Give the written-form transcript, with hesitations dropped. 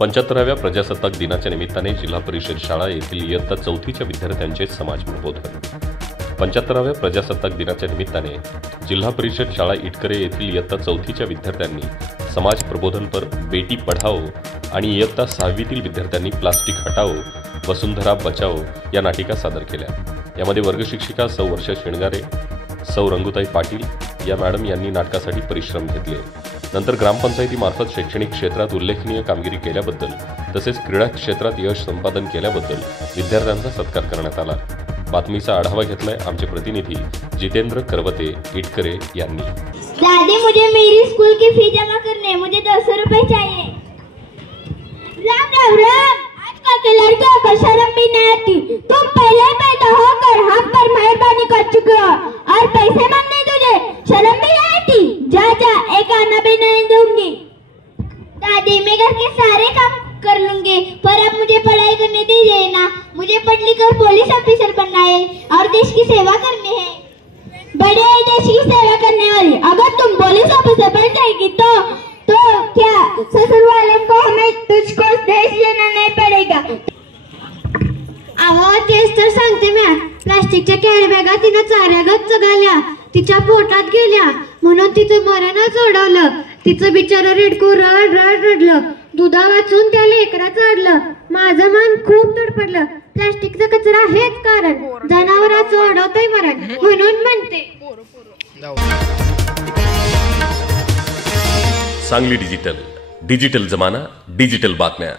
75व्या प्रजासत्ताक दिनाच्या निमित्ताने जिल्हा परिषद शाळा येथील इयत्ता 4थीच्या विद्यार्थ्यांचे समाज प्रबोधन। 75व्या प्रजासत्ताक दिनाच्या निमित्ताने जिल्हा परिषद शाळा इटकरे येथील इयत्ता 4थीच्या विद्यार्थ्यांनी समाज प्रबोधनपर बेटी पढाओ आणि इयत्ता 6वीतील विद्यार्थ्यांनी प्लास्टिक हटाओ वसुंधरा बचाओ या नाटिका सादर केल्या। यामध्ये वर्गशिक्षिका सौ वर्षा शेणगारे, सौ रंगुताई पाटील या मॅडम यांनी नाटकासाठी परिश्रम घेतले। नंतर ग्रामपंचायतीमार्फत शैक्षणिक क्षेत्रात उल्लेखनीय कामगिरी केल्याबद्दल तसेच क्रीडा क्षेत्रात यश संपादन केल्याबद्दल विद्यार्थ्यांचा सत्कार करण्यात आला। बातमीचा आढावा घेतलाय आमचे प्रतिनिधी जितेंद्र करवते इटकरे यांनी। दादी, मुझे मेरी स्कूल की फी जमा करने, मुझे 200 रुपए चाहिए। राम राम राम। आजकल के लड़कियों को शर्म भी नहीं आती। तुम पहले पैदा होकर हम पर मेहरबानी कर चुके हो और पैसे मांगने तुझे शर्म भी नहीं आती। जा जा, एक आना भी नहीं दूंगी। दादी, मैं घर के सारे काम कर लूंगी, पर अब मुझे पढ़ाई करने दीजिए ना। मुझे पढ़ लिख कर पुलिस ऑफिसर बनना है और देश की सेवा करनी है। बड़े देश की सेवा करने वाली अगर तुम पुलिस ऑफिसर बन जाएगी तो क्या ससुर वालों को हमें तुझको देश देना नहीं पड़ेगा? अहो, तेच तर सांगते मी। प्लास्टिकच्या कॅरी बॅगा तिनं चाऱ्यागत चगाल्या, तिच्या पोटात गेल्या म्हणून तिचं मरणच ओढवलं। तिचं बिचारं रेडकू रड रड रडलं, दुधा वाचून त्या लेकराचं अडलं। माझं मन खूप तडपडलं। प्लास्टिकचा कचरा हेच कारण, जनावरांचं ओढवतंय मरण, म्हणून म्हणते। सांगली डिजिटल जमाना, डिजिटल बातम्या।